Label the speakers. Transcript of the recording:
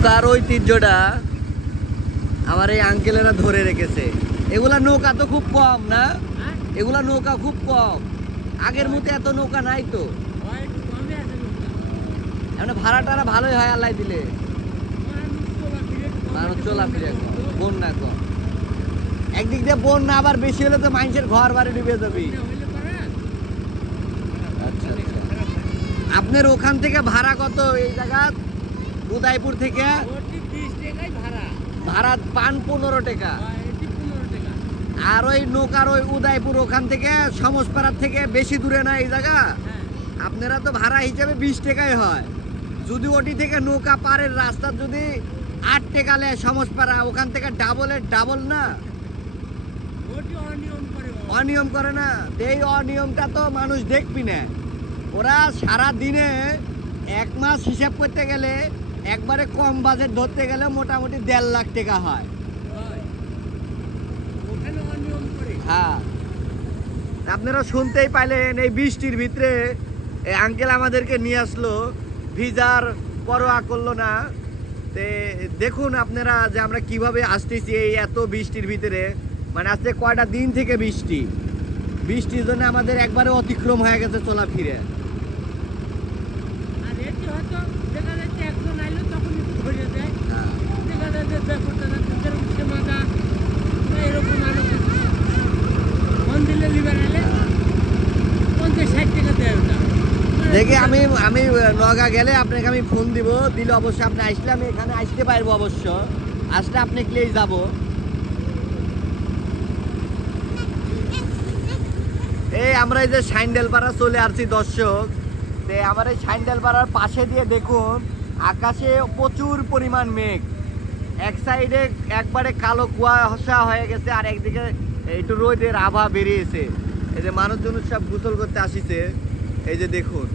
Speaker 1: নৌকার ঐতিহ্যটা আমার এই আঙ্কেলেরা ধরে রেখেছে। এগুলা নৌকা তো খুব কম, না? এগুলা নৌকা খুব কম। আগের মতো এত নৌকা নাই তো। মানে ভাড়া টাড়া ভালোই হয়, আল্লাহ দিলে। মানুষ চলাফেরা কম বন্যা কম। একদিক দিয়ে বন্যা, আবার বেশি হলে তো মানুষের ঘর বাড়ি ডুবে যাবে। আচ্ছা আচ্ছা। আপনার ওখান থেকে ভাড়া কত এই জায়গা উদয়পুর থেকে ভাড়া পান পনেরো টাকা। আর ওই নৌকার ওই উদয়পুর ওখান থেকে সমসপাড়ার থেকে বেশি দূরে না এই জায়গা? আপনারা তো ভাড়া হিসেবে বিশ টাকাই হয়। যদি ওটি থেকে নৌকা পারের রাস্তা যদি আট নেয় সমসপাড়া, ওখান থেকে ডাবলের ডাবল না? অনিয়ম করে না। এই অনিয়মটা তো মানুষ দেখবি না। ওরা সারা দিনে এক মাস হিসাব করতে গেলে একবারে কম বাজেট ধরতে গেলে মোটামুটি দেড় লাখ টাকা হয়। হ্যাঁ। আপনারা শুনতেই পাইলেন, এই বৃষ্টির ভিতরে এই আঙ্কেল আমাদেরকে নিয়ে আসলো। ভিজার পরোয়া করল না। তে দেখুন আপনারা যে আমরা কীভাবে আসতেছি এই এত বৃষ্টির ভিতরে। মানে আজকে কয়টা দিন থেকে বৃষ্টি। বৃষ্টির জন্য আমাদের একবারে অতিক্রম হয়ে গেছে চলাফিরে। হ্যাঁ দেখে আমি আমি নগা গেলে আপনাকে আমি ফোন দিব। দিলে অবশ্যই আপনি আসলে আমি এখানে আসতে পারব অবশ্য। আসলে আপনি ক্লেই যাব। এই আমরা এই যে সাইন্ডেলপাড়া চলে আসছি, দর্শক। তে, আমার এই সাইন্ডেলপাড়ার পাশে দিয়ে দেখুন, আকাশে প্রচুর পরিমাণ মেঘ। এক সাইডে একবারে কালো কুয়াশা হয়ে গেছে, আর একদিকে একটু রোদের আভা বেরিয়েছে। এই যে মানুষজন সব গোসল করতে আসিছে। এই যে দেখুন।